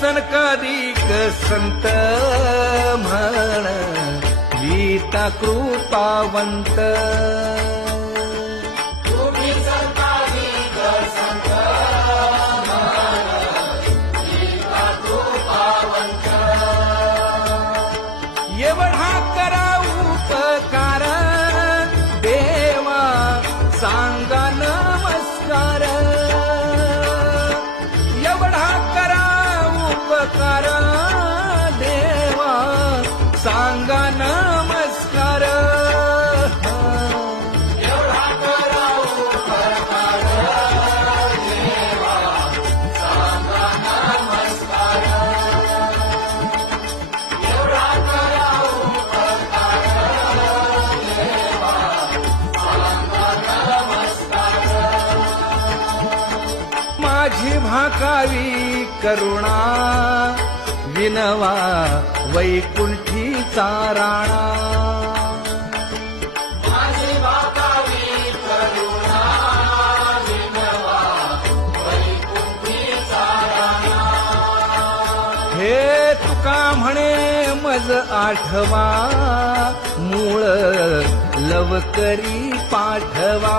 सनकादिक संत म्हण गीता कृपावंत एवढा करा उपकार देवा सांगा नमस्कार एवढा करा उपकार देवा सांगा नमस्कार एवढा करा उपकार देवा सांगा नमस्कार एवढा करा उपकार देवा सांगा नमस्कार माझी भाकावी करुणा विनवा वैकुंठीचा राणा माझी भाकावी करुणा विनवा वैकुंठीचा राणा हे तुका म्हणे मज आठवा मूळ लवकरी पाठवा